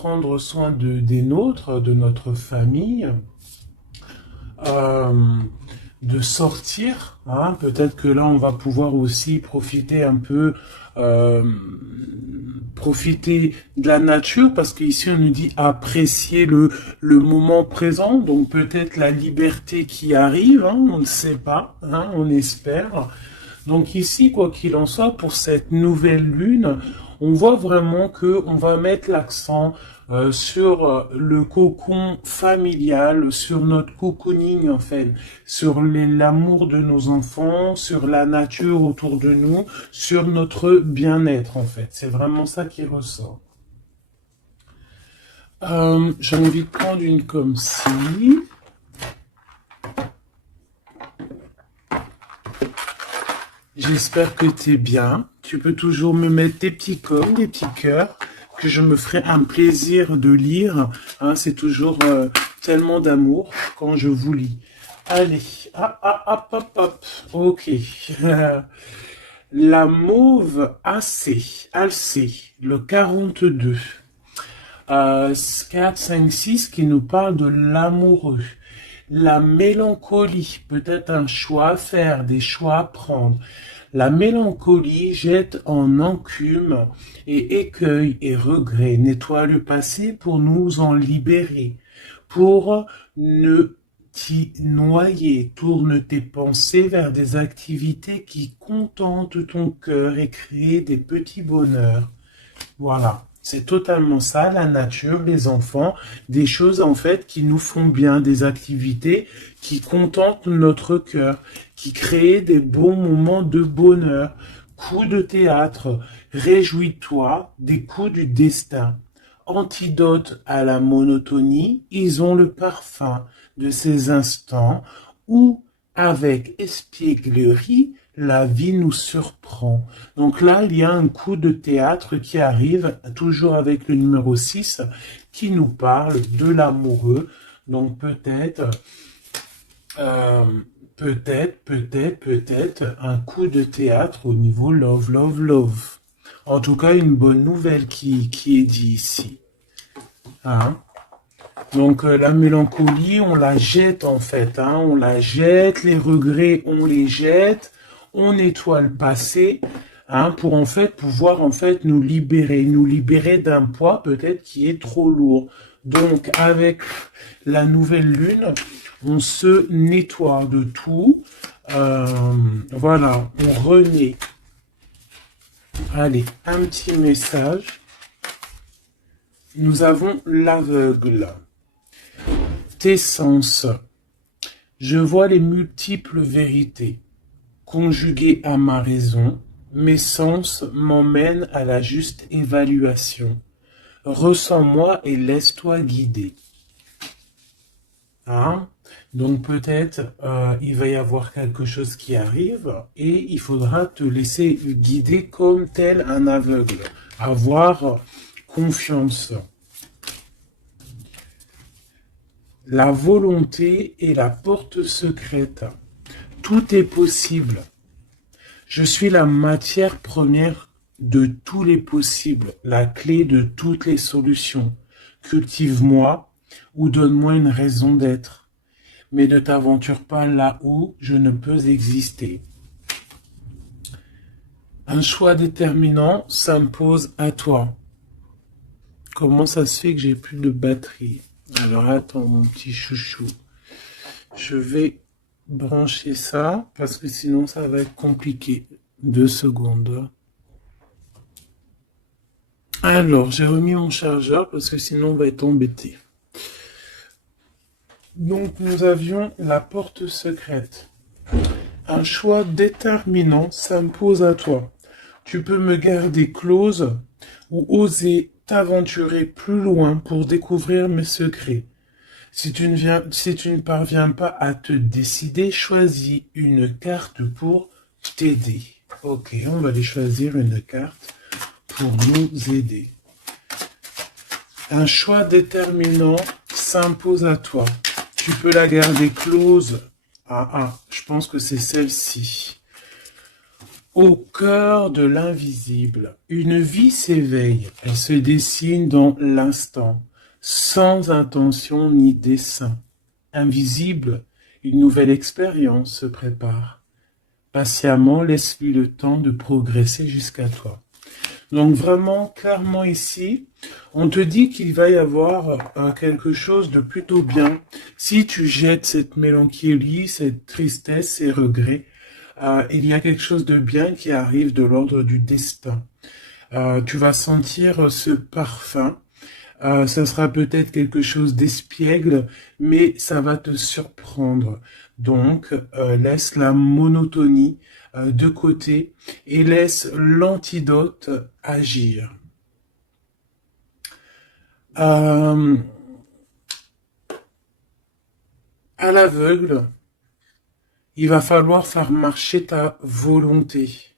prendre soin des nôtres, de notre famille, euh, de sortir, hein. Peut-être que là, on va pouvoir aussi profiter un peu, euh, profiter de la nature, parce qu'ici, on nous dit apprécier le moment présent, donc peut-être la liberté qui arrive, hein, on ne sait pas, hein, on espère. Donc ici, quoi qu'il en soit, pour cette nouvelle lune, on voit vraiment que on va mettre l'accent sur le cocon familial, sur notre cocooning en fait, sur l'amour de nos enfants, sur la nature autour de nous, sur notre bien-être en fait. C'est vraiment ça qui ressort. J'ai envie de prendre une comme ci. J'espère que tu es bien. Tu peux toujours me mettre des petits coms, des petits cœurs, que je me ferai un plaisir de lire. Hein, c'est toujours tellement d'amour quand je vous lis. Allez, hop, hop, hop. Ok. La mauve Alcée, le 42. 4, 5, 6 qui nous parle de l'amoureux. La mélancolie, peut-être un choix à faire, des choix à prendre. La mélancolie jette en encume et écueil et regret, nettoie le passé pour nous en libérer, pour ne t'y noyer, tourne tes pensées vers des activités qui contentent ton cœur et créent des petits bonheurs. Voilà. C'est totalement ça, la nature, les enfants, des choses en fait qui nous font bien, des activités qui contentent notre cœur, qui créent des bons moments de bonheur. Coups de théâtre, réjouis-toi des coups du destin. Antidote à la monotonie, ils ont le parfum de ces instants où, avec espièglerie, la vie nous surprend. Donc là, il y a un coup de théâtre qui arrive, toujours avec le numéro 6, qui nous parle de l'amoureux. Donc peut-être un coup de théâtre au niveau love, love, love. En tout cas, une bonne nouvelle qui est dit ici. Hein? Donc la mélancolie, on la jette en fait, hein, on la jette, les regrets, on les jette, on nettoie le passé, hein, pour en fait pouvoir en fait nous libérer d'un poids peut-être qui est trop lourd. Donc avec la nouvelle lune, on se nettoie de tout, voilà, on renaît. Allez, un petit message. Nous avons l'aveugle. Tes sens. Je vois les multiples vérités. Conjuguées à ma raison, mes sens m'emmènent à la juste évaluation. Ressens-moi et laisse-toi guider. Hein? Donc peut-être il va y avoir quelque chose qui arrive et il faudra te laisser guider comme tel un aveugle. Avoir confiance. La volonté est la porte secrète. Tout est possible. Je suis la matière première de tous les possibles, la clé de toutes les solutions. Cultive-moi ou donne-moi une raison d'être. Mais ne t'aventure pas là où je ne peux exister. Un choix déterminant s'impose à toi. Comment ça se fait que j'ai plus de batterie? Alors attends mon petit chouchou. Je vais brancher ça parce que sinon ça va être compliqué. 2 secondes. Alors j'ai remis mon chargeur parce que sinon on va être embêté. Donc nous avions la porte secrète. Un choix déterminant s'impose à toi. Tu peux me garder close ou oser t'aventurer plus loin pour découvrir mes secrets. Si tu ne parviens pas à te décider, choisis une carte pour t'aider. Ok, on va aller choisir une carte pour nous aider. Un choix déterminant s'impose à toi. Tu peux la garder close. Je pense que c'est celle-ci. Au cœur de l'invisible, une vie s'éveille, elle se dessine dans l'instant, sans intention ni dessein. Invisible, une nouvelle expérience se prépare. Patiemment, laisse-lui le temps de progresser jusqu'à toi. Donc vraiment, clairement ici, on te dit qu'il va y avoir quelque chose de plutôt bien. Si tu jettes cette mélancolie, cette tristesse, ces regrets, il y a quelque chose de bien qui arrive de l'ordre du destin. Tu vas sentir ce parfum. Ça sera peut-être quelque chose d'espiègle, mais ça va te surprendre. Donc, laisse la monotonie de côté et laisse l'antidote agir. À l'aveugle, il va falloir faire marcher ta volonté.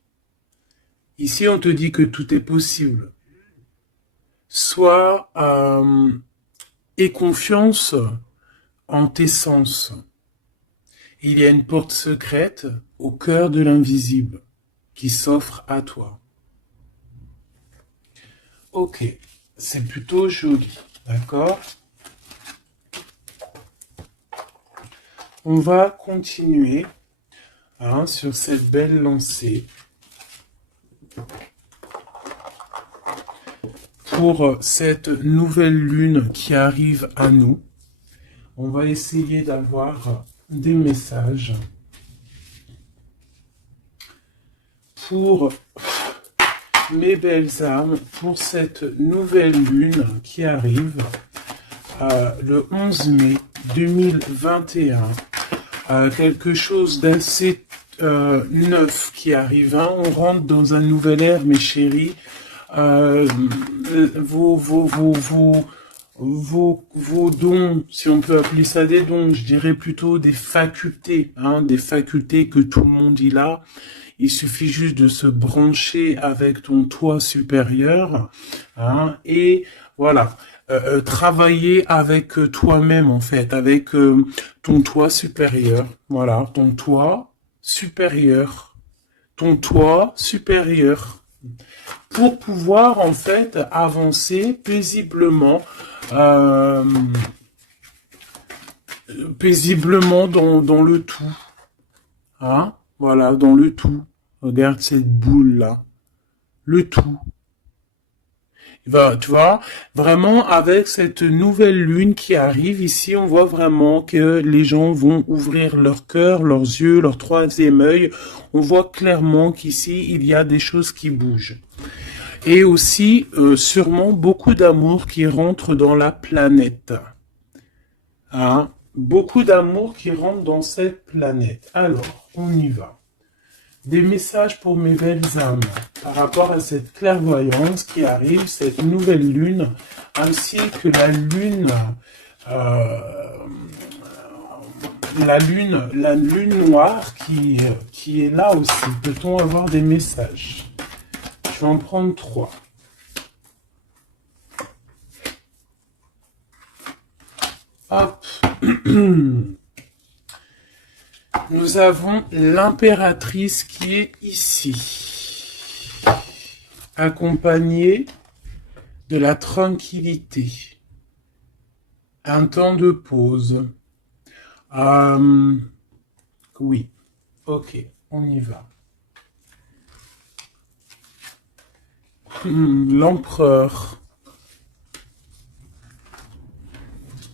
Ici, on te dit que tout est possible. Sois aie confiance en tes sens. Il y a une porte secrète au cœur de l'invisible qui s'offre à toi. Ok, c'est plutôt joli, d'accord? On va continuer sur cette belle lancée pour cette nouvelle lune qui arrive à nous. On va essayer d'avoir des messages pour mes belles âmes, pour cette nouvelle lune qui arrive le 11 mai 2021. Quelque chose d'assez neuf qui arrive. On rentre dans un nouvel ère, mes chéris. Vos dons, si on peut appeler ça des dons, je dirais plutôt des facultés, des facultés que tout le monde y a. Il suffit juste de se brancher avec ton toi supérieur, et voilà, travailler avec toi-même en fait, avec ton toi supérieur, voilà, ton toi supérieur, pour pouvoir en fait avancer paisiblement, dans le tout, voilà, dans le tout. Regarde cette boule là, le tout. Tu vois, vraiment avec cette nouvelle lune qui arrive ici, on voit vraiment que les gens vont ouvrir leur cœur, leurs yeux, leur troisième œil. On voit clairement qu'ici, il y a des choses qui bougent. Et aussi, sûrement, beaucoup d'amour qui rentre dans la planète. Beaucoup d'amour qui rentre dans cette planète. Alors, on y va. Des messages pour mes belles âmes par rapport à cette clairvoyance qui arrive, cette nouvelle lune, ainsi que la lune noire qui est là aussi. Peut-on avoir des messages? Je vais en prendre 3. Hop. Nous avons l'impératrice qui est ici, accompagnée de la tranquillité, un temps de pause. Oui, ok, on y va. L'empereur,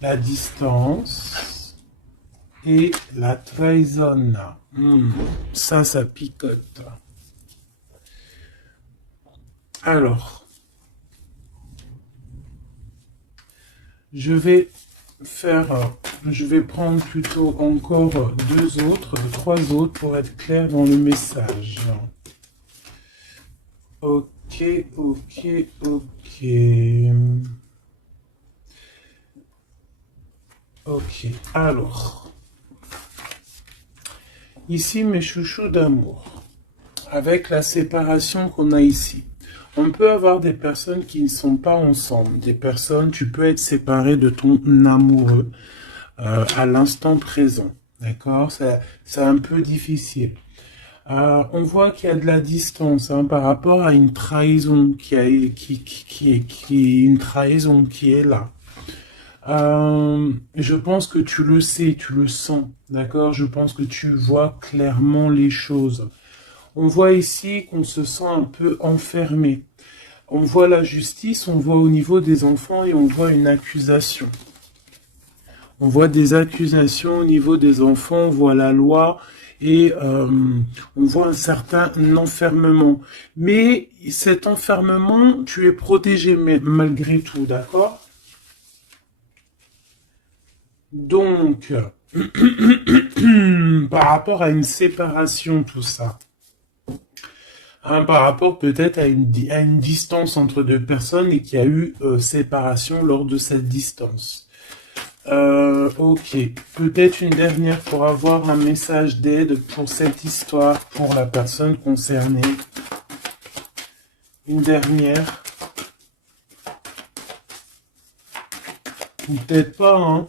la distance. Et la trahison. Ça picote. Alors, je vais prendre plutôt encore 3 autres pour être clair dans le message. Ok. Ok, alors. Ici, mes chouchous d'amour, avec la séparation qu'on a ici, on peut avoir des personnes qui ne sont pas ensemble. Des personnes, tu peux être séparé de ton amoureux à l'instant présent. D'accord? C'est un peu difficile. On voit qu'il y a de la distance hein, par rapport à une trahison qui est une trahison qui est là. Je pense que tu le sais, tu le sens, d'accord? Je pense que tu vois clairement les choses. On voit ici qu'on se sent un peu enfermé. On voit la justice, on voit au niveau des enfants et on voit une accusation. On voit des accusations au niveau des enfants, on voit la loi et on voit un certain enfermement. Mais cet enfermement, tu es protégé malgré tout, d'accord? Donc, par rapport à une séparation, tout ça, hein, par rapport peut-être à une distance entre deux personnes et qu'il y a eu séparation lors de cette distance. Ok, peut-être une dernière pour avoir un message d'aide pour cette histoire, pour la personne concernée. Une dernière. Ou peut-être pas, hein.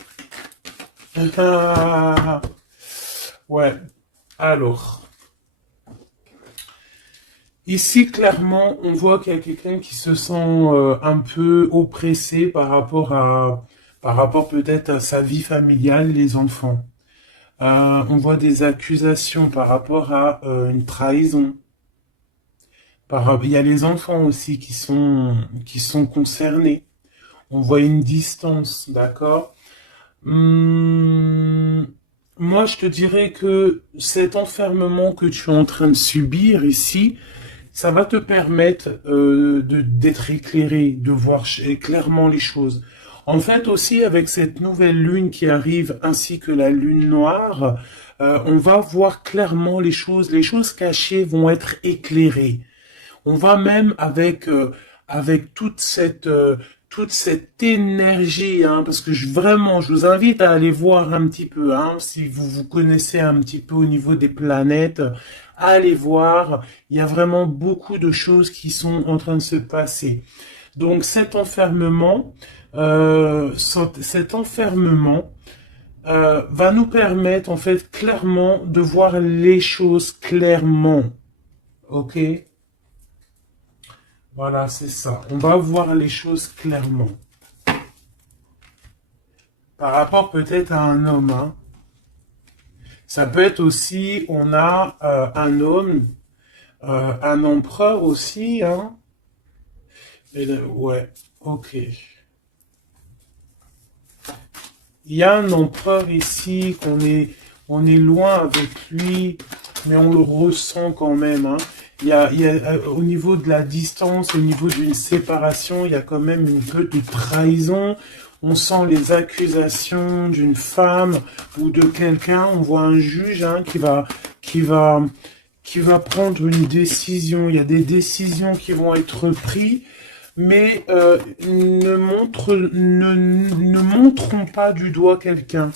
Ouais, alors. Ici, clairement, on voit qu'il y a quelqu'un qui se sent un peu oppressé par rapport peut-être à sa vie familiale, les enfants. On voit des accusations par rapport à une trahison. Il y a les enfants aussi qui sont concernés. On voit une distance, d'accord? Moi, je te dirais que cet enfermement que tu es en train de subir ici, ça va te permettre d'être éclairé, de voir clairement les choses. En fait, aussi, avec cette nouvelle lune qui arrive, ainsi que la lune noire, on va voir clairement les choses cachées vont être éclairées. On va même avec toute cette énergie, hein, parce que vraiment, je vous invite à aller voir un petit peu, hein, si vous vous connaissez un petit peu au niveau des planètes, allez voir, il y a vraiment beaucoup de choses qui sont en train de se passer. Donc cet enfermement va nous permettre en fait clairement de voir les choses clairement, ok? Voilà, c'est ça. On va voir les choses clairement. Par rapport peut-être à un homme, hein. Ça peut être aussi, on a un homme, un empereur aussi, hein. Ouais, ok. Il y a un empereur ici on est loin avec lui, mais on le ressent quand même, hein. Il y a, au niveau de la distance, au niveau d'une séparation, il y a quand même une peu de trahison. On sent les accusations d'une femme ou de quelqu'un. On voit un juge hein, qui va, qui va prendre une décision. Il y a des décisions qui vont être prises, mais ne montrons pas du doigt quelqu'un.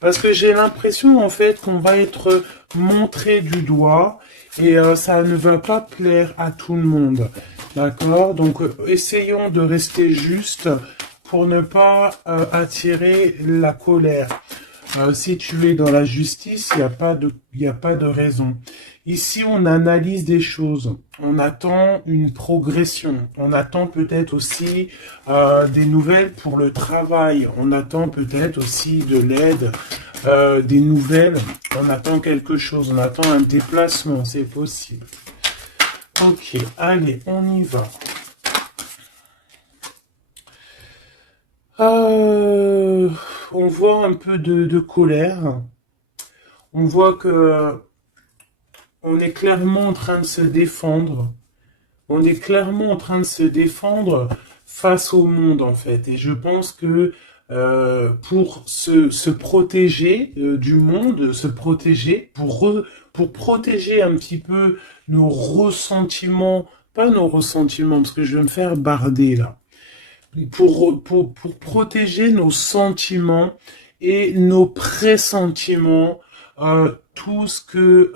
Parce que j'ai l'impression en fait qu'on va être montré du doigt et ça ne va pas plaire à tout le monde. D'accord? Donc essayons de rester juste pour ne pas attirer la colère. Si tu es dans la justice, il y a pas de raison. Ici, on analyse des choses. On attend une progression. On attend peut-être aussi des nouvelles pour le travail. On attend peut-être aussi de l'aide, des nouvelles. On attend quelque chose. On attend un déplacement. C'est possible. Ok, allez, on y va. On voit un peu de colère. On voit que on est clairement en train de se défendre. On est clairement en train de se défendre face au monde, en fait. Et je pense que pour se protéger du monde, se protéger, pour protéger un petit peu nos ressentiments, pas nos ressentiments, parce que je vais me faire barder là, pour protéger nos sentiments et nos pressentiments, tout ce que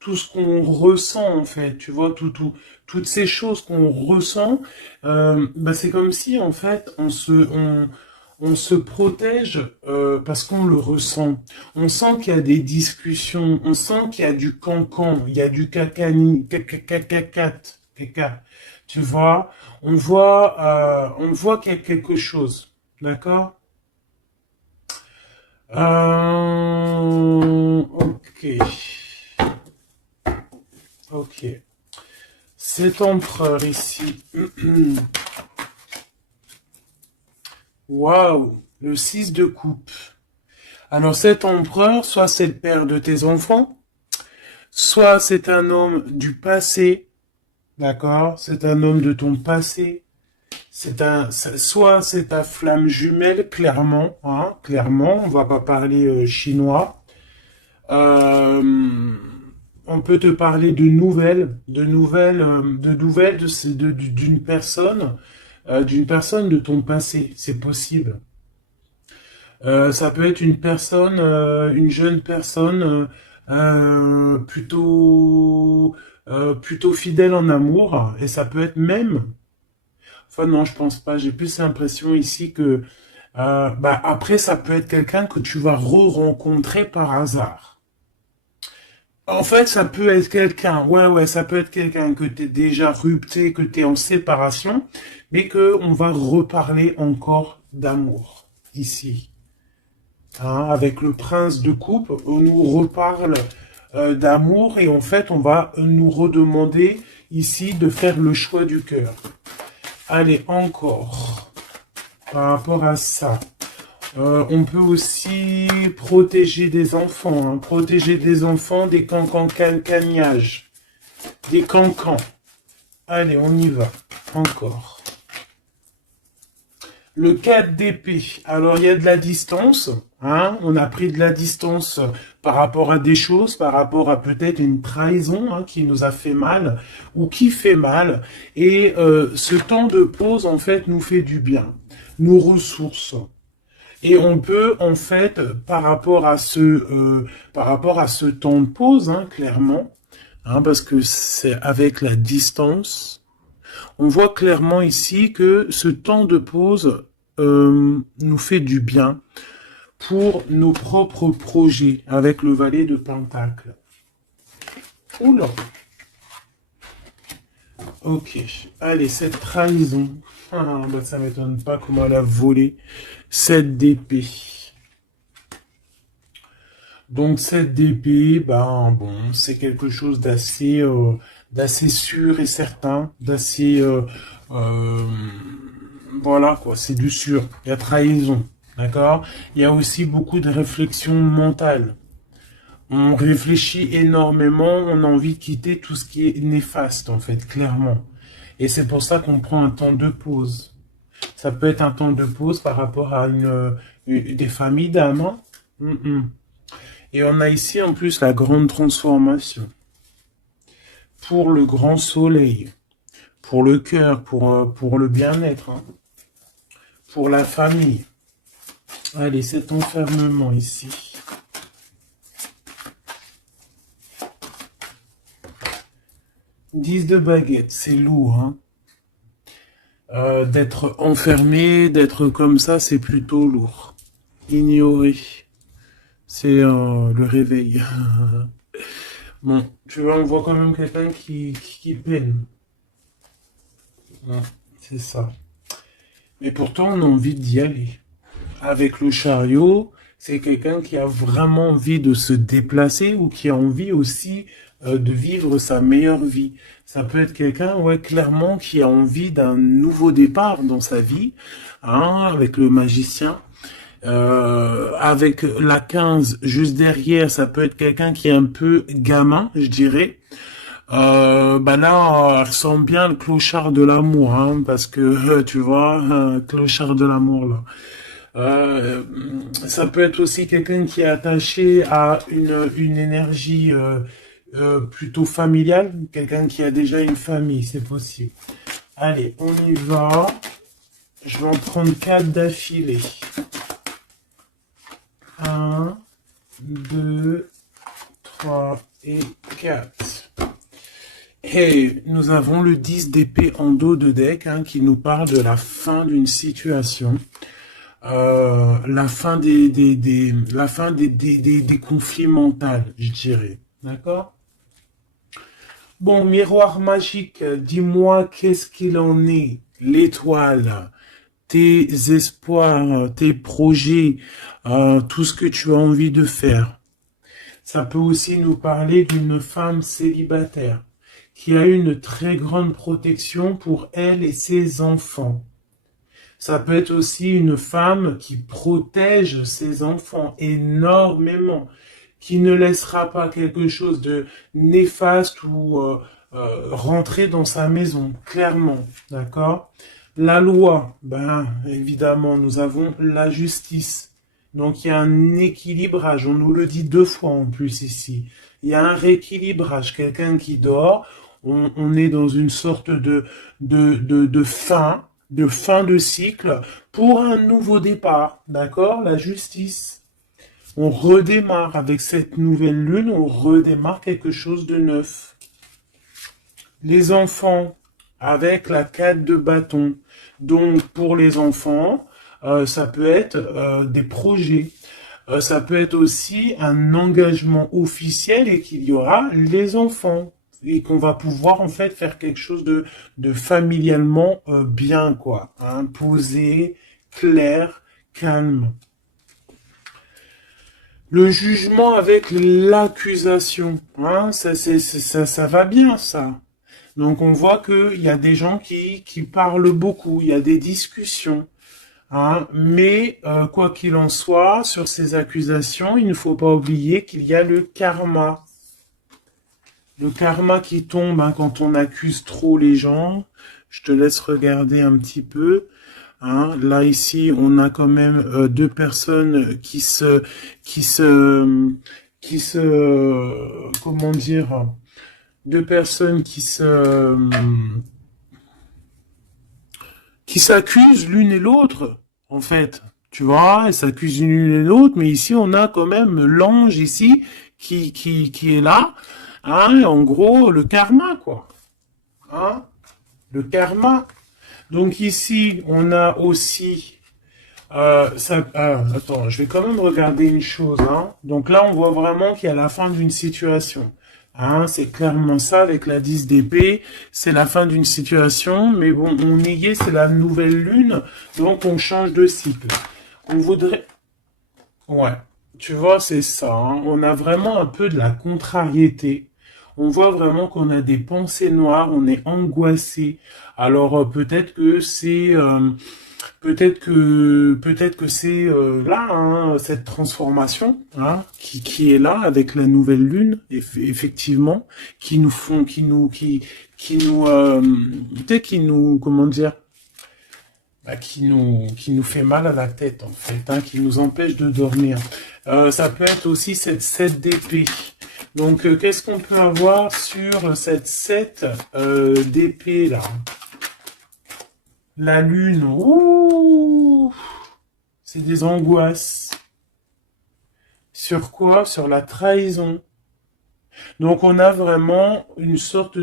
tout ce qu'on ressent en fait, tu vois, toutes ces choses qu'on ressent, bah, c'est comme si en fait on se protège parce qu'on le ressent. On sent qu'il y a des discussions, on sent qu'il y a du cancan, il y a du cacani, caca. Tu vois, on voit qu'il y a quelque chose, d'accord? Ok, ok. Cet empereur ici. Waouh, le 6 de coupe. Alors cet empereur, soit c'est le père de tes enfants, soit c'est un homme du passé, d'accord? C'est un homme de ton passé. Soit c'est ta flamme jumelle, clairement, hein, clairement. On va pas parler chinois. Euh, on peut te parler de nouvelles, d'une personne de ton passé. C'est possible. Ça peut être une personne, une jeune personne plutôt fidèle en amour, et ça peut être même. Enfin non, je pense pas. J'ai plus l'impression ici que après ça peut être quelqu'un que tu vas re-rencontrer par hasard. En fait, ça peut être quelqu'un, ouais, ça peut être quelqu'un que t'es déjà rupté, que t'es en séparation, mais que on va reparler encore d'amour ici. Hein, avec le prince de coupe, on nous reparle d'amour et en fait, on va nous redemander ici de faire le choix du cœur. Allez, encore, par rapport à ça. On peut aussi protéger des enfants, hein, protéger des enfants des cancans, des cancans. Allez, on y va, encore. Le 4 d'épée. Alors, il y a de la distance. Hein, on a pris de la distance par rapport à des choses, par rapport à peut-être une trahison hein, qui nous a fait mal ou qui fait mal. Et ce temps de pause, en fait, nous fait du bien, nous ressource. Et on peut, en fait, par rapport à ce temps de pause, hein, clairement, hein, parce que c'est avec la distance, on voit clairement ici que ce temps de pause nous fait du bien pour nos propres projets avec le valet de Pentacle. Oula. Ok. Allez, cette trahison. Ah, bah, ça m'étonne pas comment elle a volé. 7 d'épée. Donc cette d'épée, ben bon, c'est quelque chose d'assez sûr et certain, voilà quoi, c'est du sûr. Il y a trahison, d'accord? Il y a aussi beaucoup de réflexion mentale. On réfléchit énormément, on a envie de quitter tout ce qui est néfaste en fait, clairement. Et c'est pour ça qu'on prend un temps de pause. Ça peut être un temps de pause par rapport à des familles d'âmes. Hein. Et on a ici en plus la grande transformation. Pour le grand soleil. Pour le cœur, pour le bien-être. Hein. Pour la famille. Allez, cet enfermement ici. « 10 de baguette, c'est lourd. Hein. D'être enfermé, d'être comme ça, c'est plutôt lourd. Ignorer. C'est le réveil. Bon, tu vois, on voit quand même quelqu'un qui peine. Ouais, c'est ça. Mais pourtant, on a envie d'y aller. Avec le chariot, c'est quelqu'un qui a vraiment envie de se déplacer ou qui a envie aussi de vivre sa meilleure vie. Ça peut être quelqu'un, ouais, clairement, qui a envie d'un nouveau départ dans sa vie, hein, avec le magicien. Avec la 15 juste derrière, ça peut être quelqu'un qui est un peu gamin, je dirais. Bah là, elle ressemble bien le clochard de l'amour, hein, parce que tu vois, clochard de l'amour là. Ça peut être aussi quelqu'un qui est attaché à une énergie plutôt familiale, quelqu'un qui a déjà une famille, c'est possible. Allez, on y va. Je vais en prendre 4 d'affilée. 1, 2, 3 et 4. Et nous avons le 10 d'épée en dos de deck hein, qui nous parle de la fin d'une situation. la fin des conflits mentaux, je dirais. D'accord? Bon, miroir magique, dis-moi qu'est-ce qu'il en est, l'étoile, tes espoirs, tes projets, tout ce que tu as envie de faire. Ça peut aussi nous parler d'une femme célibataire qui a une très grande protection pour elle et ses enfants. Ça peut être aussi une femme qui protège ses enfants énormément, qui ne laissera pas quelque chose de néfaste ou rentrer dans sa maison, clairement, d'accord? La loi, ben évidemment, nous avons la justice. Donc il y a un équilibrage, on nous le dit 2 fois en plus ici. Il y a un rééquilibrage, quelqu'un qui dort, on est dans une sorte de fin de cycle pour un nouveau départ, d'accord? La justice. On redémarre avec cette nouvelle lune, on redémarre quelque chose de neuf. Les enfants, avec la 4 de bâton. Donc pour les enfants, ça peut être des projets. Ça peut être aussi un engagement officiel et qu'il y aura les enfants. Et qu'on va pouvoir en fait faire quelque chose de familialement bien, quoi. Hein, posé, clair, calme. Le jugement avec l'accusation, hein, ça va bien, ça. Donc on voit qu'il y a des gens qui parlent beaucoup, il y a des discussions. Hein, mais quoi qu'il en soit, sur ces accusations, il ne faut pas oublier qu'il y a le karma. Le karma qui tombe hein, quand on accuse trop les gens. Je te laisse regarder un petit peu. Hein. Là ici, on a quand même 2 personnes comment dire, 2 personnes qui s'accusent l'une et l'autre, en fait. Tu vois, elles s'accusent l'une et l'autre, mais ici, on a quand même l'ange ici qui est là. Hein, en gros, le karma, quoi. Hein, le karma. Donc ici, on a aussi... attends, je vais quand même regarder une chose. Hein. Donc là, on voit vraiment qu'il y a la fin d'une situation. Hein, c'est clairement ça avec la 10 d'épée. C'est la fin d'une situation. Mais bon, on y est, c'est la nouvelle lune. Donc on change de cycle. On voudrait... Ouais, tu vois, c'est ça. Hein. On a vraiment un peu de la contrariété. On voit vraiment qu'on a des pensées noires, on est angoissé. Alors peut-être que c'est peut-être que c'est là hein, cette transformation hein, qui est là avec la nouvelle lune effectivement qui nous comment dire bah, qui nous fait mal à la tête en fait hein, qui nous empêche de dormir. Ça peut être aussi cette 7 d'épée. Donc, qu'est-ce qu'on peut avoir sur cette 7 d'épée, là? La lune, ouh, c'est des angoisses. Sur quoi? Sur la trahison. Donc, on a vraiment une sorte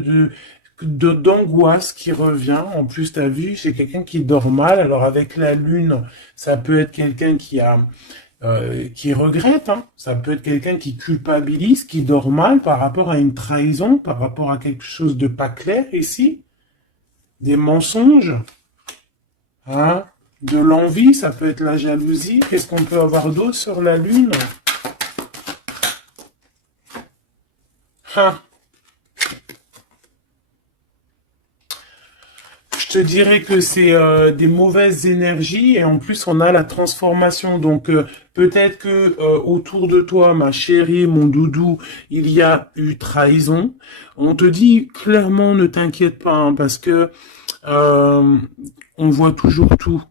d'angoisse qui revient. En plus, tu as vu, c'est quelqu'un qui dort mal. Alors, avec la lune, ça peut être quelqu'un qui regrette, hein. Ça peut être quelqu'un qui culpabilise, qui dort mal par rapport à une trahison, par rapport à quelque chose de pas clair ici, des mensonges, hein, de l'envie, ça peut être la jalousie. Qu'est-ce qu'on peut avoir d'autre sur la lune? Hein. Je te dirais que c'est des mauvaises énergies et en plus on a la transformation. Donc peut-être que autour de toi, ma chérie, mon doudou, il y a eu trahison. On te dit clairement ne t'inquiète pas hein, parce que on voit toujours tout.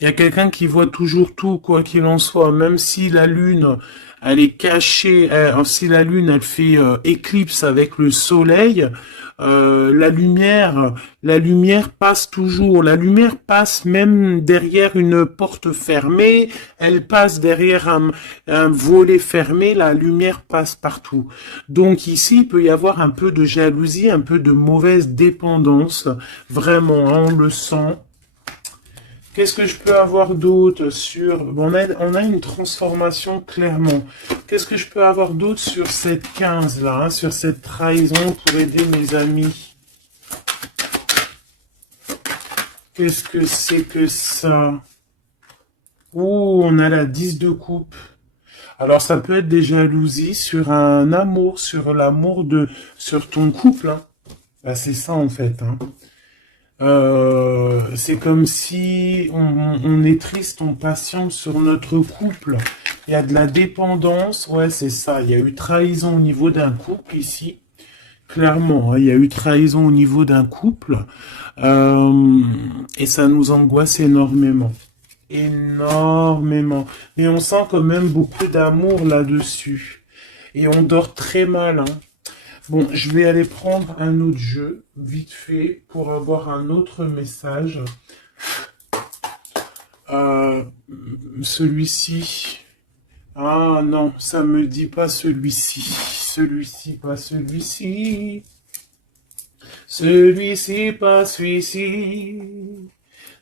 Il y a quelqu'un qui voit toujours tout, quoi qu'il en soit, même si la lune, elle est cachée, si la lune, elle fait éclipse avec le soleil, la lumière passe toujours. La lumière passe même derrière une porte fermée, elle passe derrière un volet fermé, la lumière passe partout. Donc ici, il peut y avoir un peu de jalousie, un peu de mauvaise dépendance, vraiment, hein, on le sent. Qu'est-ce que je peux avoir d'autre sur... Bon, on a une transformation clairement. Qu'est-ce que je peux avoir d'autre sur cette 15 là, hein, sur cette trahison pour aider mes amis? Qu'est-ce que c'est que ça? Ouh, on a la 10 de coupe. Alors ça peut être des jalousies sur un amour, sur l'amour sur ton couple, hein. Bah, c'est ça en fait, hein. C'est comme si on est triste, on patiente sur notre couple. Il y a de la dépendance, ouais, c'est ça. Il y a eu trahison au niveau d'un couple ici. Clairement, hein, il y a eu trahison au niveau d'un couple. Et ça nous angoisse énormément. Énormément. Mais on sent quand même beaucoup d'amour là-dessus. Et on dort très mal, hein. Bon, je vais aller prendre un autre jeu, vite fait, pour avoir un autre message. Euh, Celui-ci. Ah non, ça me dit pas celui-ci. Celui-ci, pas celui-ci. Celui-ci, pas celui-ci.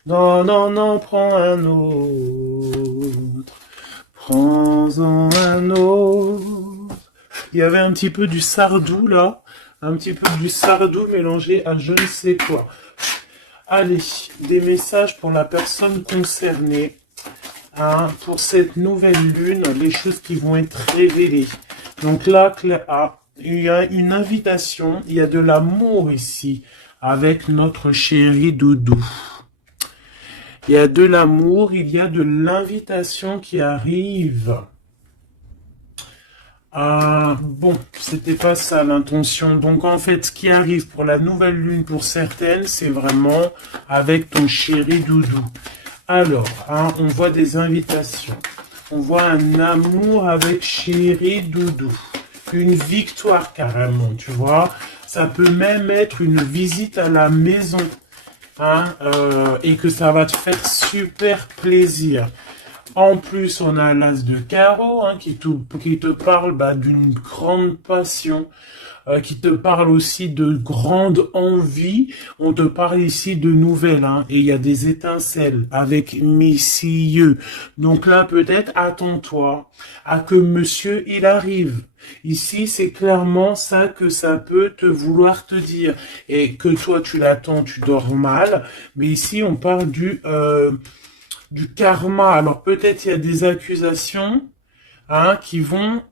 Non, non, non, prends un autre. Prends-en un autre. Il y avait un petit peu du Sardou là, un petit peu du Sardou mélangé à je ne sais quoi. Allez, des messages pour la personne concernée, hein, pour cette nouvelle lune, les choses qui vont être révélées. Donc là, il y a une invitation, il y a de l'amour ici, avec notre chéri Doudou. Il y a de l'amour, il y a de l'invitation qui arrive. Bon, c'était pas ça l'intention. Donc en fait, ce qui arrive pour la nouvelle lune pour certaines, c'est vraiment avec ton chéri Doudou. Alors, hein, on voit des invitations. On voit un amour avec chéri Doudou. Une victoire carrément, tu vois. Ça peut même être une visite à la maison. Hein, et que ça va te faire super plaisir. En plus, on a l'as de carreau, hein, qui te parle d'une grande passion, qui te parle aussi de grande envie. On te parle ici de nouvelles, hein, et il y a des étincelles avec messieurs. Donc là, peut-être, attends-toi à que monsieur, il arrive. Ici, c'est clairement ça que ça peut te vouloir te dire. Et que toi, tu l'attends, tu dors mal. Mais ici, on parle du karma. Alors peut-être il y a des accusations, hein, qui vont...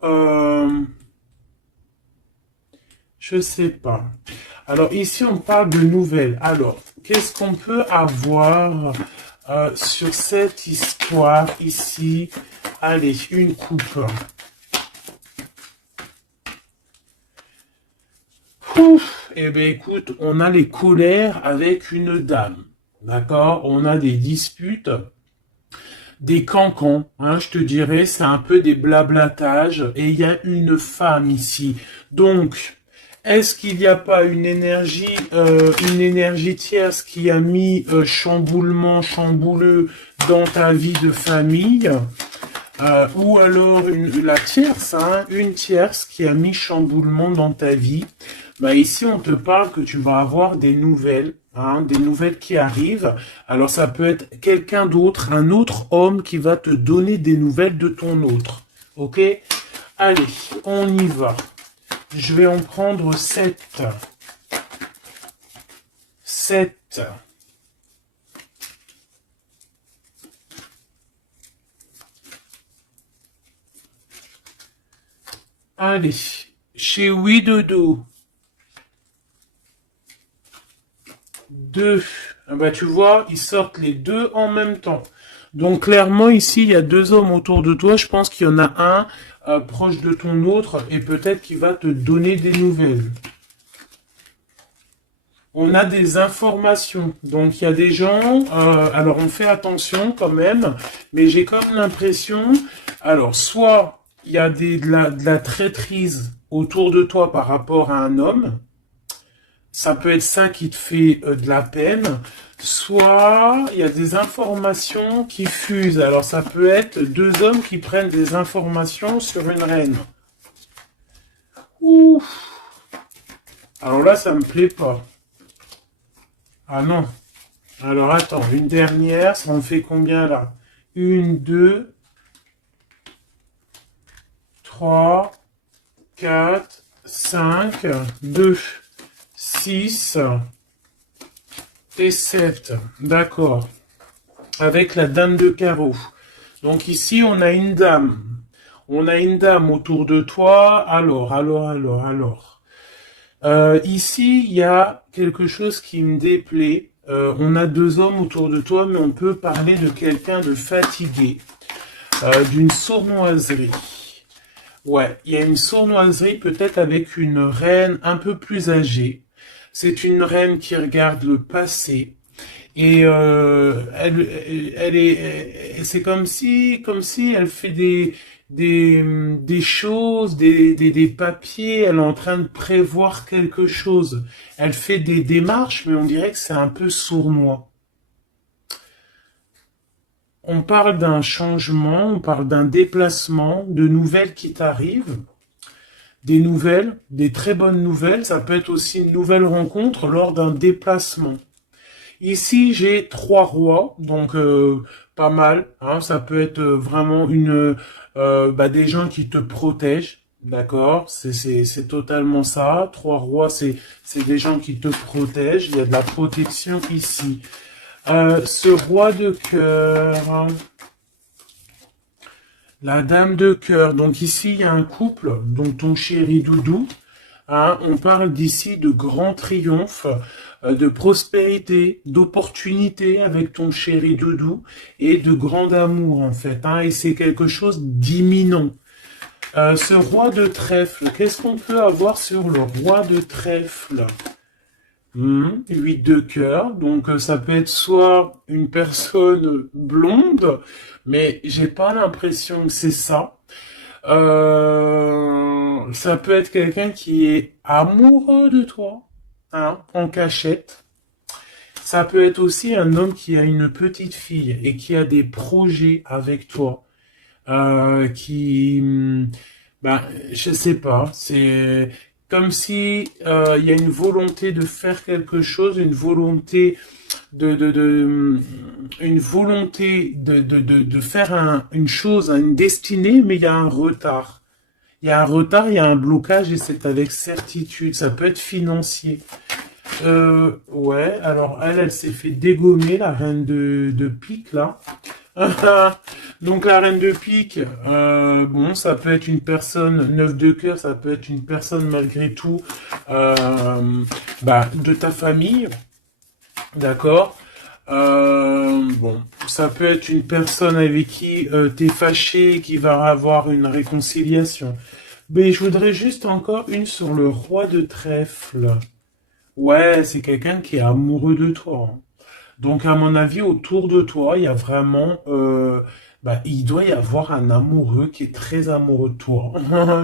je sais pas. Alors ici on parle de nouvelles. Alors, qu'est-ce qu'on peut avoir sur cette histoire ici? Allez, une coupe. Ouf, eh bien écoute, on a les colères avec une dame. D'accord? On a des disputes, des cancans, hein, je te dirais, c'est un peu des blablatages, et il y a une femme ici. Donc, est-ce qu'il n'y a pas une énergie tierce qui a mis chamboulement, chambouleux dans ta vie de famille, ou alors la tierce, hein, une tierce qui a mis chamboulement dans ta vie? Bah ici, on te parle que tu vas avoir des nouvelles, hein, des nouvelles qui arrivent. Alors, ça peut être quelqu'un d'autre, un autre homme qui va te donner des nouvelles de ton autre. Ok? Allez, on y va. Je vais en prendre 7. 7. Allez, chez Widodo. 2. Ah bah, tu vois, ils sortent les deux en même temps. Donc clairement ici, il y a deux hommes autour de toi. Je pense qu'il y en a un proche de ton autre et peut-être qu'il va te donner des nouvelles. On a des informations. Donc il y a des gens, alors on fait attention quand même, mais j'ai comme l'impression, alors soit il y a de la traîtrise autour de toi par rapport à un homme, ça peut être ça qui te fait de la peine, soit il y a des informations qui fusent. Alors ça peut être deux hommes qui prennent des informations sur une reine. Ouf. Alors là, ça me plaît pas. Ah non. Alors, attends, une dernière, ça en fait combien là? Une, deux, trois, quatre, cinq, deux, six et sept. D'accord. Avec la dame de carreau. Donc ici, on a une dame. On a une dame autour de toi. Alors. Ici, il y a quelque chose qui me déplaît. On a deux hommes autour de toi, mais on peut parler de quelqu'un de fatigué, d'une sournoiserie. Ouais, il y a une sournoiserie peut-être avec une reine un peu plus âgée. C'est une reine qui regarde le passé. Et c'est comme si elle fait des choses, des papiers. Elle est en train de prévoir quelque chose. Elle fait des démarches, mais on dirait que c'est un peu sournois. On parle d'un changement, on parle d'un déplacement, de nouvelles qui t'arrivent, des nouvelles, des très bonnes nouvelles. Ça peut être aussi une nouvelle rencontre lors d'un déplacement. Ici, j'ai trois rois, donc pas mal. Hein, ça peut être vraiment des gens qui te protègent, d'accord? C'est totalement ça. Trois rois, c'est des gens qui te protègent. Il y a de la protection ici. Ce roi de cœur, hein, la dame de cœur. Donc ici, il y a un couple, donc ton chéri Doudou. Hein, on parle d'ici de grand triomphe, de prospérité, d'opportunité avec ton chéri Doudou et de grand amour en fait. Hein, et c'est quelque chose d'imminent. Ce roi de trèfle, qu'est-ce qu'on peut avoir sur le roi de trèfle? 8 de cœur, donc ça peut être soit une personne blonde, mais j'ai pas l'impression que c'est ça. Ça peut être quelqu'un qui est amoureux de toi, hein, en cachette. Ça peut être aussi un homme qui a une petite fille et qui a des projets avec toi, qui, ben, je sais pas, c'est comme si il y a une volonté de faire quelque chose, une volonté une volonté de faire une chose, une destinée, mais il y a un retard. Il y a un retard, il y a un blocage et c'est avec certitude. Ça peut être financier. Ouais, alors elle s'est fait dégommer, la reine de pique, là. Donc la reine de pique, bon, ça peut être une personne, neuf de cœur, ça peut être une personne malgré tout, de ta famille, d'accord? Bon, ça peut être une personne avec qui t'es fâché, qui va avoir une réconciliation. Mais je voudrais juste encore une sur le roi de trèfle. Ouais, c'est quelqu'un qui est amoureux de toi. Hein. Donc, à mon avis, autour de toi, il y a vraiment, il doit y avoir un amoureux qui est très amoureux de toi.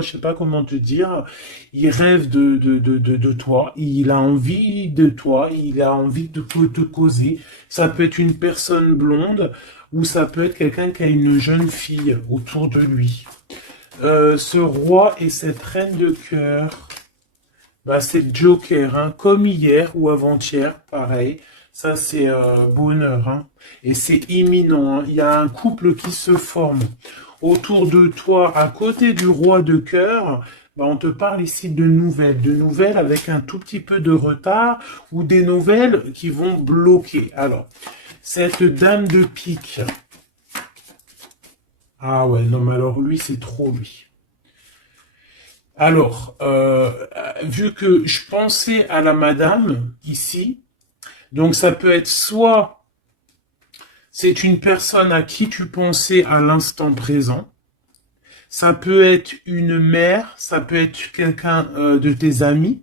Je sais pas comment te dire. Il rêve de toi. Il a envie de toi. Il a envie de te causer. Ça peut être une personne blonde ou ça peut être quelqu'un qui a une jeune fille autour de lui. Ce roi et cette reine de cœur, c'est Joker, hein, comme hier ou avant-hier, pareil. Ça, c'est bonheur, hein. Et c'est imminent, hein. Il y a un couple qui se forme autour de toi, à côté du roi de cœur. On te parle ici de nouvelles avec un tout petit peu de retard ou des nouvelles qui vont bloquer. Alors, cette dame de pique. Ah ouais, non, mais alors lui, c'est trop lui. Alors, vu que je pensais à la madame ici, donc ça peut être soit c'est une personne à qui tu pensais à l'instant présent, ça peut être une mère, ça peut être quelqu'un de tes amis.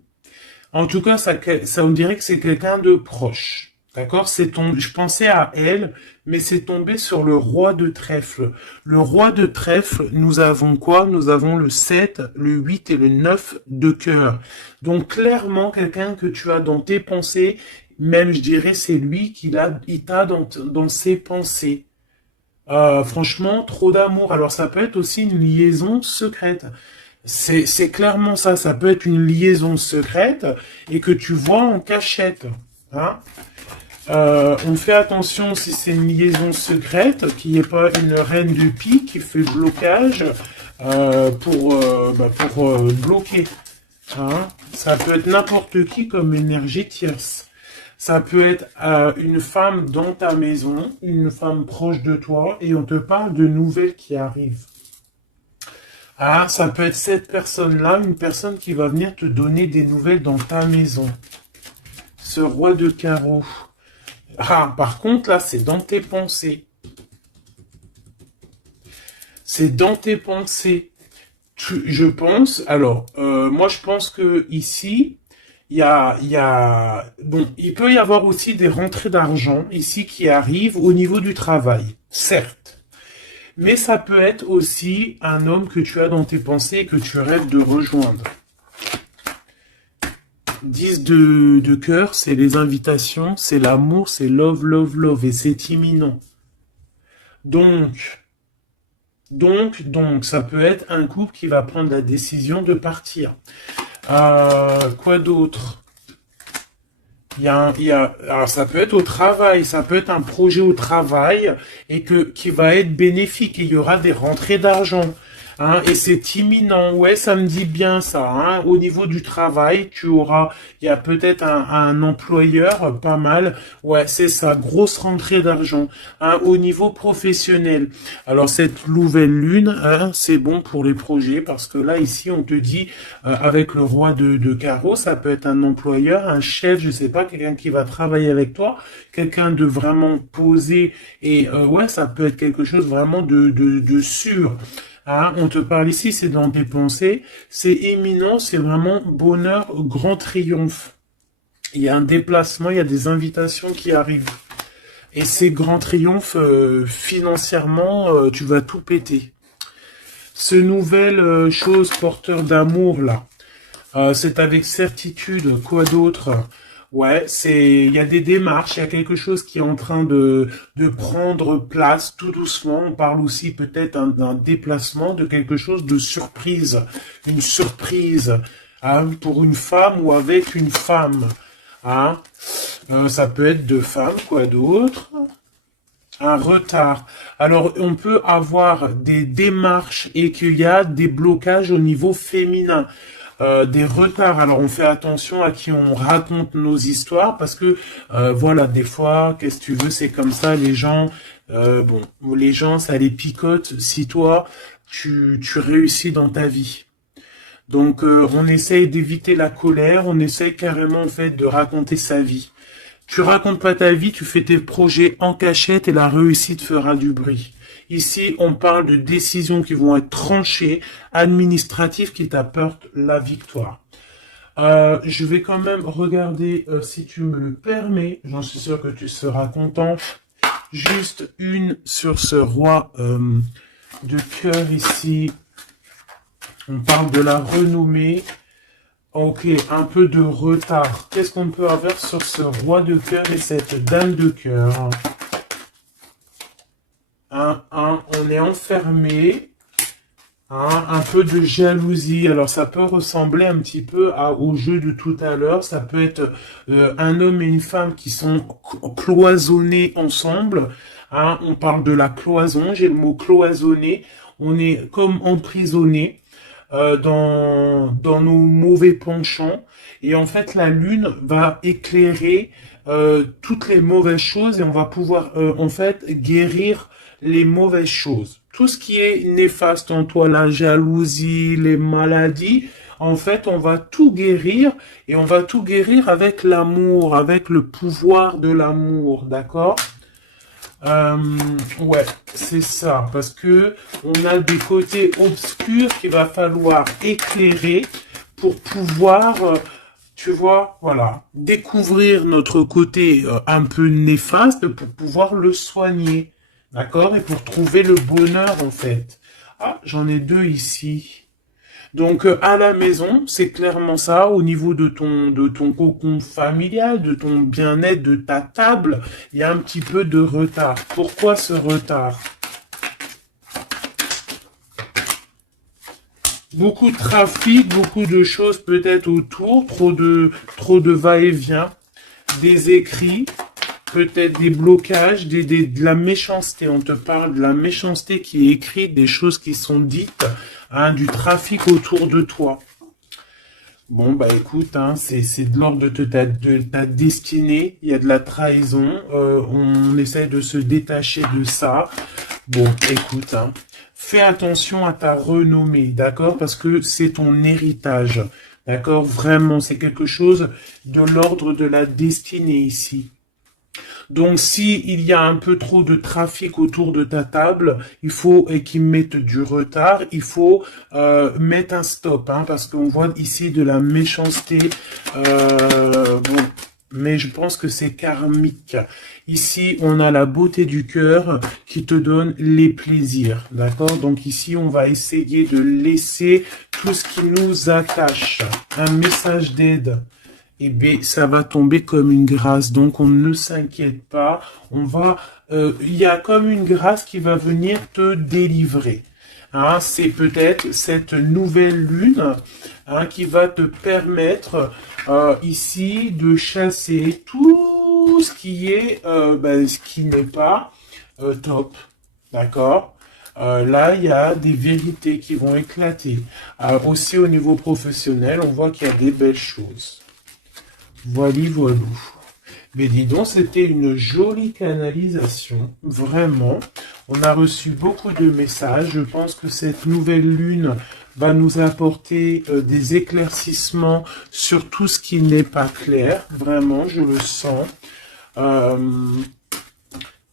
En tout cas, ça on dirait que c'est quelqu'un de proche. D'accord? Je pensais à elle, mais c'est tombé sur le roi de trèfle. Le roi de trèfle, nous avons quoi? Nous avons le 7, le 8 et le 9 de cœur. Donc, clairement, quelqu'un que tu as dans tes pensées, même, je dirais, c'est lui il t'a dans ses pensées. Franchement, trop d'amour. Alors, ça peut être aussi une liaison secrète. C'est clairement ça. Ça peut être une liaison secrète et que tu vois en cachette. Hein? On fait attention si c'est une liaison secrète, qu'il n'y ait pas une reine de pique qui fait blocage pour bloquer. Hein. Ça peut être n'importe qui comme énergie tierce. Ça peut être une femme dans ta maison, une femme proche de toi, et on te parle de nouvelles qui arrivent. Ah, ça peut être cette personne-là, une personne qui va venir te donner des nouvelles dans ta maison. Ce roi de carreaux. Ah, par contre, là, c'est dans tes pensées. C'est dans tes pensées. Je pense, alors, moi, je pense que ici, bon, il peut y avoir aussi des rentrées d'argent ici qui arrivent au niveau du travail, certes. Mais ça peut être aussi un homme que tu as dans tes pensées et que tu rêves de rejoindre. 10 de cœur, c'est les invitations, c'est l'amour, c'est love, love, love, et c'est imminent. Donc, ça peut être un couple qui va prendre la décision de partir. Quoi d'autre? Alors ça peut être au travail, ça peut être un projet au travail et qui va être bénéfique et il y aura des rentrées d'argent. Hein, et c'est imminent, ouais, ça me dit bien ça. Hein. Au niveau du travail, il y a peut-être un employeur, pas mal. Ouais, c'est ça, grosse rentrée d'argent. Hein, au niveau professionnel. Alors cette nouvelle lune, hein, c'est bon pour les projets parce que là ici on te dit avec le roi de carreau, ça peut être un employeur, un chef, je sais pas, quelqu'un qui va travailler avec toi, quelqu'un de vraiment posé et ouais, ça peut être quelque chose vraiment de sûr. Ah, on te parle ici, c'est dans tes pensées, c'est imminent, c'est vraiment bonheur, grand triomphe. Il y a un déplacement, il y a des invitations qui arrivent. Et ces grands triomphes, financièrement, tu vas tout péter. Ce nouvel chose porteur d'amour, là, c'est avec certitude, quoi d'autre? Ouais, il y a des démarches, il y a quelque chose qui est en train de prendre place tout doucement. On parle aussi peut-être d'un déplacement, de quelque chose de surprise. Une surprise, hein, pour une femme ou avec une femme. Hein. Ça peut être deux femmes, quoi d'autre? Un retard. Alors, on peut avoir des démarches et qu'il y a des blocages au niveau féminin. Des retards. Alors on fait attention à qui on raconte nos histoires parce que voilà, des fois, qu'est-ce que tu veux, c'est comme ça, les gens, les gens, ça les picote si toi, tu réussis dans ta vie. Donc on essaye d'éviter la colère, on essaye carrément en fait de raconter sa vie. Tu racontes pas ta vie, tu fais tes projets en cachette et la réussite fera du bruit. Ici, on parle de décisions qui vont être tranchées, administratives, qui t'apportent la victoire. Je vais quand même regarder, si tu me le permets, j'en suis sûr que tu seras content, juste une sur ce roi de cœur ici. On parle de la renommée. Ok, un peu de retard. Qu'est-ce qu'on peut avoir sur ce roi de cœur et cette dame de cœur? On est enfermé. Un peu de jalousie. Alors ça peut ressembler un petit peu au jeu de tout à l'heure. Ça peut être un homme et une femme qui sont cloisonnés ensemble. On parle de la cloison. J'ai le mot cloisonné. On est comme emprisonné dans nos mauvais penchants. Et en fait, la lune va éclairer toutes les mauvaises choses et on va pouvoir en fait guérir les mauvaises choses. Tout ce qui est néfaste en toi, la jalousie, les maladies, en fait, on va tout guérir et on va tout guérir avec l'amour, avec le pouvoir de l'amour, d'accord? Ouais, c'est ça, parce que on a des côtés obscurs qu'il va falloir éclairer pour pouvoir, tu vois, voilà, découvrir notre côté un peu néfaste pour pouvoir le soigner. D'accord? Et pour trouver le bonheur, en fait. Ah, j'en ai deux ici. Donc, à la maison, c'est clairement ça. Au niveau de ton cocon familial, de ton bien-être, de ta table, il y a un petit peu de retard. Pourquoi ce retard? Beaucoup de trafic, beaucoup de choses peut-être autour, trop de va-et-vient, des écrits. peut-être des blocages, de la méchanceté. On te parle de la méchanceté qui est écrite, des choses qui sont dites, hein, du trafic autour de toi. Bon, bah écoute, hein, c'est de l'ordre de ta destinée, il y a de la trahison, on essaie de se détacher de ça. Bon, écoute, hein, fais attention à ta renommée, d'accord? Parce que c'est ton héritage, d'accord? Vraiment, c'est quelque chose de l'ordre de la destinée ici. Donc, si il y a un peu trop de trafic autour de ta table, il faut et qu'ils mettent du retard, il faut mettre un stop, hein, parce qu'on voit ici de la méchanceté. Bon, mais je pense que c'est karmique. Ici, on a la beauté du cœur qui te donne les plaisirs, d'accord? Donc ici, on va essayer de laisser tout ce qui nous attache. Un message d'aide. Eh bien, ça va tomber comme une grâce. Donc, on ne s'inquiète pas. Il y a comme une grâce qui va venir te délivrer. Hein, c'est peut-être cette nouvelle lune, hein, qui va te permettre ici de chasser tout ce qui est, ce qui n'est pas top. D'accord? Là, il y a des vérités qui vont éclater. Aussi au niveau professionnel, on voit qu'il y a des belles choses. Voilou. Mais dis donc, c'était une jolie canalisation, vraiment. On a reçu beaucoup de messages. Je pense que cette nouvelle lune va nous apporter des éclaircissements sur tout ce qui n'est pas clair. Vraiment, je le sens.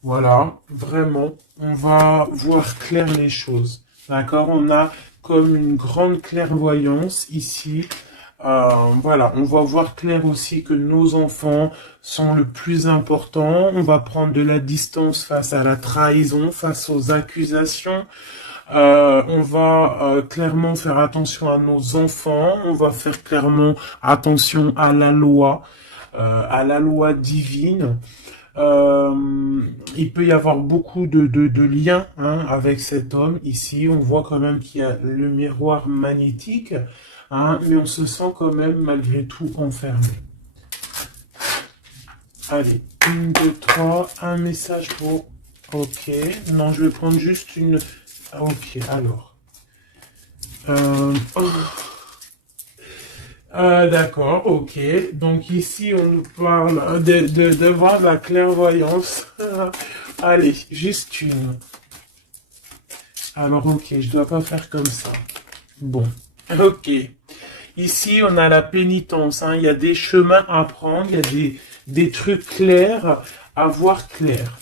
Voilà, vraiment, on va voir clair les choses. D'accord? On a comme une grande clairvoyance ici. Voilà, on va voir clair aussi que nos enfants sont le plus important. On va prendre de la distance face à la trahison, face aux accusations. On va clairement faire attention à nos enfants. On va faire clairement attention à la loi divine. Il peut y avoir beaucoup de liens, hein, avec cet homme. Ici, on voit quand même qu'il y a le miroir magnétique. Hein, mais on se sent quand même malgré tout enfermé. Allez, 1, 2, 3, un message pour... Ok, non, je vais prendre juste une... Ok, alors. D'accord, ok. Donc ici, on nous parle de voir la clairvoyance. Allez, juste une. Alors, ok, je dois pas faire comme ça. Bon, ok. Ici, on a la pénitence, hein. Il y a des chemins à prendre, il y a des trucs clairs à voir clair.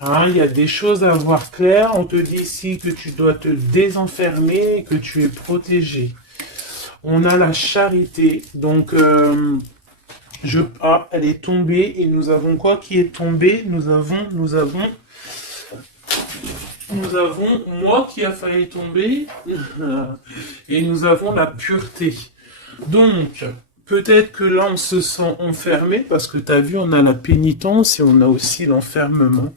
Hein, il y a des choses à voir clair. On te dit ici que tu dois te désenfermer et que tu es protégé. On a la charité, donc elle est tombée et nous avons quoi qui est tombé? Nous avons moi qui a failli tomber et nous avons la pureté. Donc, peut-être que là, on se sent enfermé parce que tu as vu, on a la pénitence et on a aussi l'enfermement.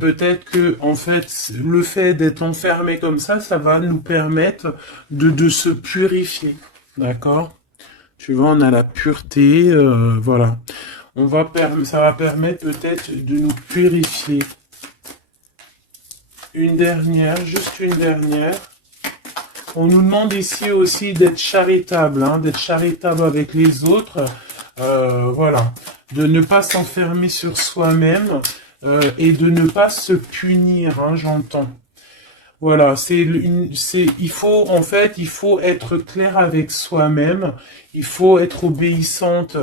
Peut-être que, en fait, le fait d'être enfermé comme ça va nous permettre de se purifier. D'accord? Tu vois, on a la pureté, voilà. Ça va permettre peut-être de nous purifier. Une dernière, juste une dernière. On nous demande ici aussi d'être charitable, hein, d'être charitable avec les autres. Voilà. De ne pas s'enfermer sur soi-même et de ne pas se punir, hein, j'entends. Voilà, il faut être clair avec soi-même. Il faut être obéissante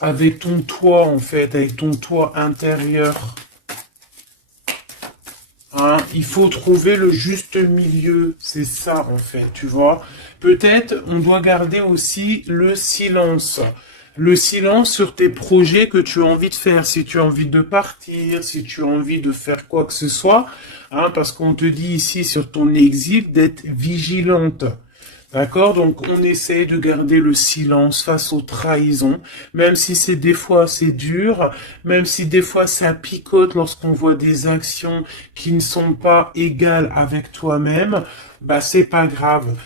avec ton toit, en fait, avec ton toit intérieur. Hein, il faut trouver le juste milieu, c'est ça en fait, tu vois. Peut-être on doit garder aussi le silence. Le silence sur tes projets que tu as envie de faire, si tu as envie de partir, si tu as envie de faire quoi que ce soit, hein, parce qu'on te dit ici sur ton exil d'être vigilante. D'accord? Donc, on essaie de garder le silence face aux trahisons, même si des fois c'est dur, même si des fois ça picote lorsqu'on voit des actions qui ne sont pas égales avec toi-même, bah, c'est pas grave.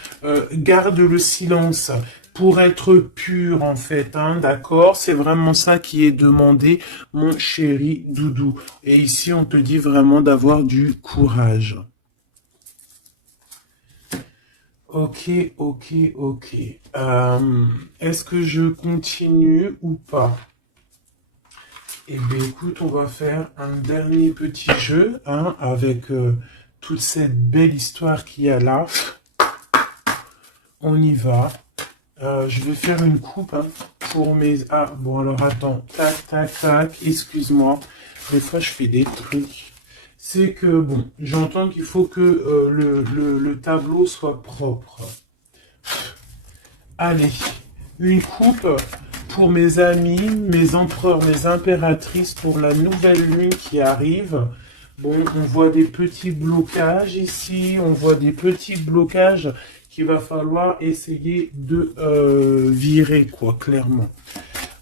Garde le silence. pour être pur en fait, hein, d'accord? C'est vraiment ça qui est demandé, mon chéri doudou. Et ici, on te dit vraiment d'avoir du courage. Ok, ok, ok. Est-ce que je continue ou pas? Eh bien, écoute, on va faire un dernier petit jeu, hein, avec toute cette belle histoire qu'il y a là. On y va. Je vais faire une coupe, hein, pour mes... Ah, bon, alors attends. Tac, tac, tac. Excuse-moi. Des fois, je fais des trucs. C'est que, bon, j'entends qu'il faut que le tableau soit propre. Allez, une coupe pour mes amis, mes empereurs, mes impératrices, pour la nouvelle lune qui arrive. Bon, on voit des petits blocages ici, on voit des petits blocages qu'il va falloir essayer de virer, quoi, clairement.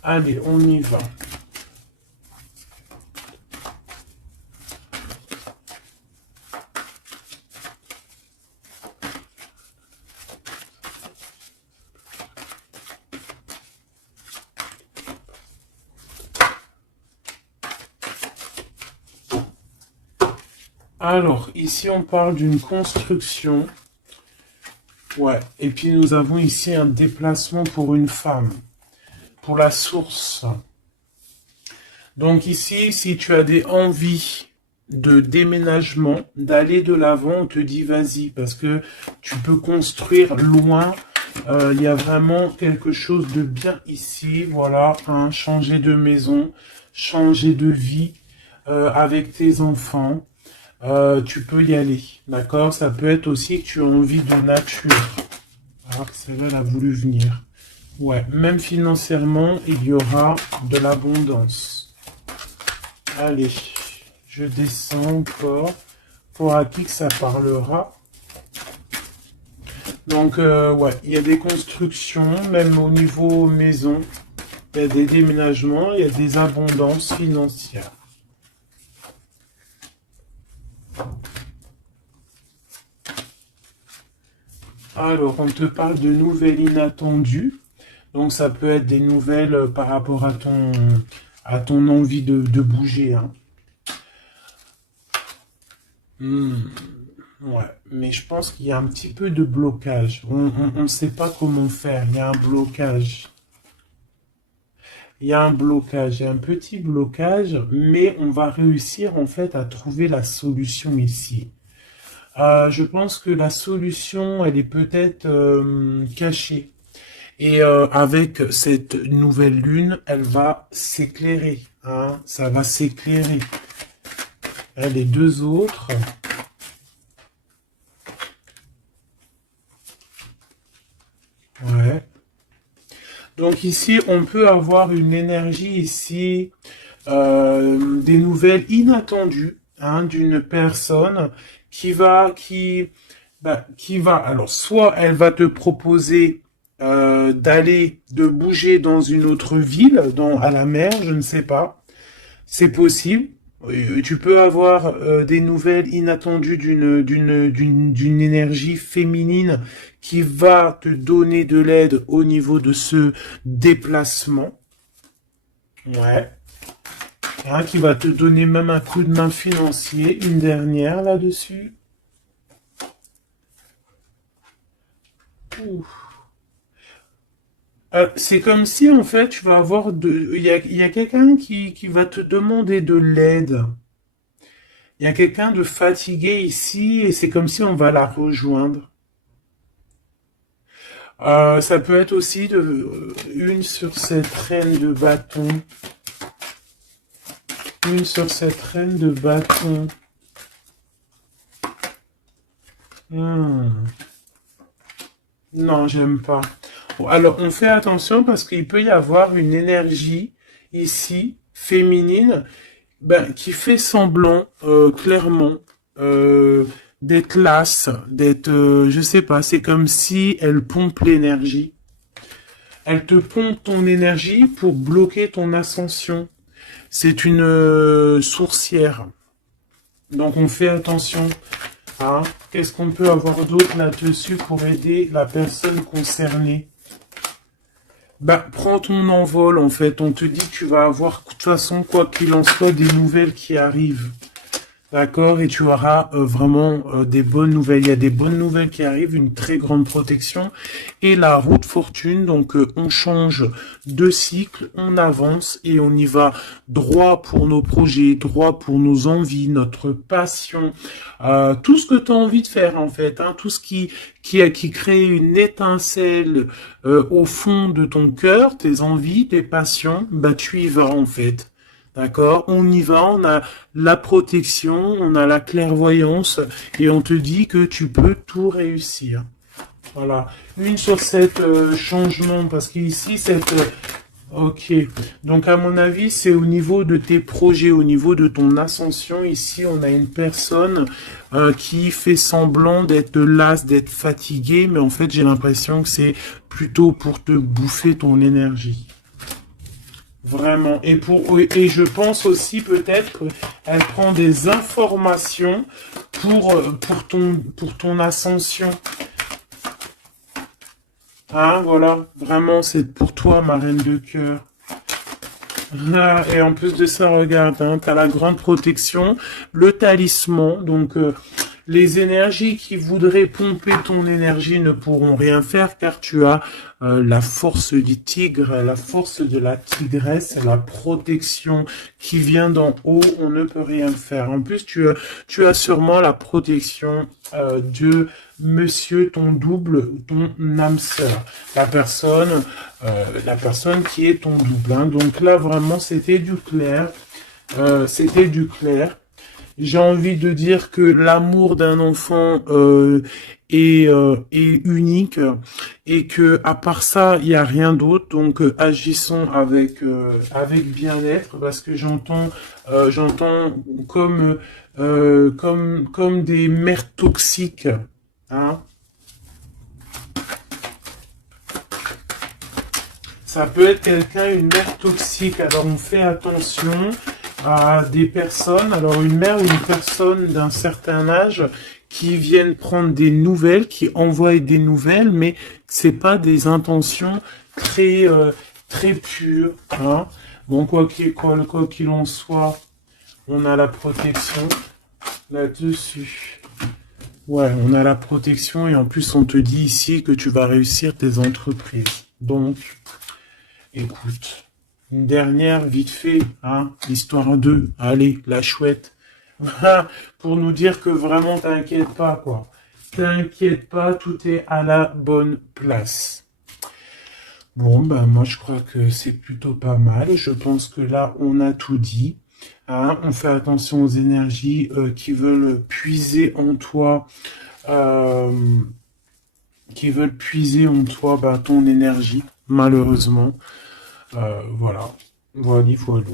Allez, on y va. Alors, ici, on parle d'une construction. Ouais, et puis nous avons ici un déplacement pour une femme, pour la source. Donc ici, si tu as des envies de déménagement, d'aller de l'avant, on te dit vas-y, parce que tu peux construire loin. Il y a vraiment quelque chose de bien ici, voilà, hein, changer de maison, changer de vie avec tes enfants. Tu peux y aller, d'accord? Ça peut être aussi que tu as envie de nature. Alors que celle-là, elle a voulu venir. Ouais, même financièrement, il y aura de l'abondance. Allez, je descends encore. Pour à qui que ça parlera. Donc, ouais, il y a des constructions, même au niveau maison. Il y a des déménagements, il y a des abondances financières. Alors, on te parle de nouvelles inattendues. Donc, ça peut être des nouvelles par rapport à ton envie de bouger. Hein. Ouais, mais je pense qu'il y a un petit peu de blocage. On ne sait pas comment faire. Il y a un blocage. Il y a un blocage, il y a un petit blocage, mais on va réussir en fait à trouver la solution ici. Je pense que la solution, elle est peut-être cachée. Et avec cette nouvelle lune, elle va s'éclairer. Hein, ça va s'éclairer. Les deux autres. Ouais. Donc ici, on peut avoir une énergie ici, des nouvelles inattendues, hein, d'une personne qui va, alors soit elle va te proposer de bouger dans une autre ville, à la mer, je ne sais pas, c'est possible. Tu peux avoir des nouvelles inattendues d'une énergie féminine qui va te donner de l'aide au niveau de ce déplacement. Ouais. Hein, qui va te donner même un coup de main financier, une dernière là-dessus. C'est comme si en fait tu vas avoir il y a quelqu'un qui va te demander de l'aide. Il y a quelqu'un de fatigué ici et c'est comme si on va la rejoindre. Ça peut être aussi une sur cette reine de bâton. Une sur cette reine de bâton. Non, j'aime pas. Bon, alors, on fait attention parce qu'il peut y avoir une énergie ici, féminine, qui fait semblant, clairement, d'être lasse, d'être, je sais pas, c'est comme si elle pompe l'énergie. Elle te pompe ton énergie pour bloquer ton ascension. C'est une sourcière. Donc on fait attention. Hein. Qu'est-ce qu'on peut avoir d'autre là-dessus pour aider la personne concernée? Bah, prends ton envol, en fait. On te dit que tu vas avoir, de toute façon, quoi qu'il en soit, des nouvelles qui arrivent. D'accord, et tu auras vraiment des bonnes nouvelles. Il y a des bonnes nouvelles qui arrivent, une très grande protection. Et la route fortune, donc on change de cycle, on avance et on y va droit pour nos projets, droit pour nos envies, notre passion, tout ce que tu as envie de faire en fait, hein, tout ce qui crée une étincelle au fond de ton cœur, tes envies, tes passions, bah tu y vas en fait. D'accord? On y va, on a la protection, on a la clairvoyance et on te dit que tu peux tout réussir. Voilà. Une sur cette changement, parce qu'ici, ok. Donc, à mon avis, c'est au niveau de tes projets, au niveau de ton ascension. Ici, on a une personne qui fait semblant d'être lasse, d'être fatiguée, mais en fait, j'ai l'impression que c'est plutôt pour te bouffer ton énergie. Vraiment. Et je pense aussi peut-être qu'elle prend des informations pour ton ascension. Hein, voilà. Vraiment, c'est pour toi, ma reine de cœur. Ah, et en plus de ça, regarde, hein, tu as la grande protection, le talisman. Donc, les énergies qui voudraient pomper ton énergie ne pourront rien faire car tu as la force du tigre, la force de la tigresse, la protection qui vient d'en haut. On ne peut rien faire. En plus, tu as sûrement la protection de monsieur, ton double, ton âme sœur, la personne qui est ton double. Hein. Donc là, vraiment, c'était du clair. C'était du clair. J'ai envie de dire que l'amour d'un enfant est unique et que à part ça, il n'y a rien d'autre. Donc agissons avec bien-être parce que j'entends comme des mères toxiques. Hein. Ça peut être quelqu'un, une mère toxique. Alors on fait attention à des personnes, alors une mère ou une personne d'un certain âge qui viennent prendre des nouvelles, qui envoient des nouvelles, mais c'est pas des intentions très pures. Hein. Bon, quoi qu'il en soit, on a la protection là-dessus. Ouais, on a la protection et en plus on te dit ici que tu vas réussir tes entreprises. Donc, écoute, une dernière vite fait, hein, l'histoire 2. Allez, la chouette. Voilà, pour nous dire que vraiment t'inquiète pas, quoi. T'inquiète pas, tout est à la bonne place. Bon, ben moi je crois que c'est plutôt pas mal. Je pense que là, on a tout dit. Hein, on fait attention aux énergies qui veulent puiser en toi, euh, bah, ton énergie, malheureusement. Voilà, voilà, voilà.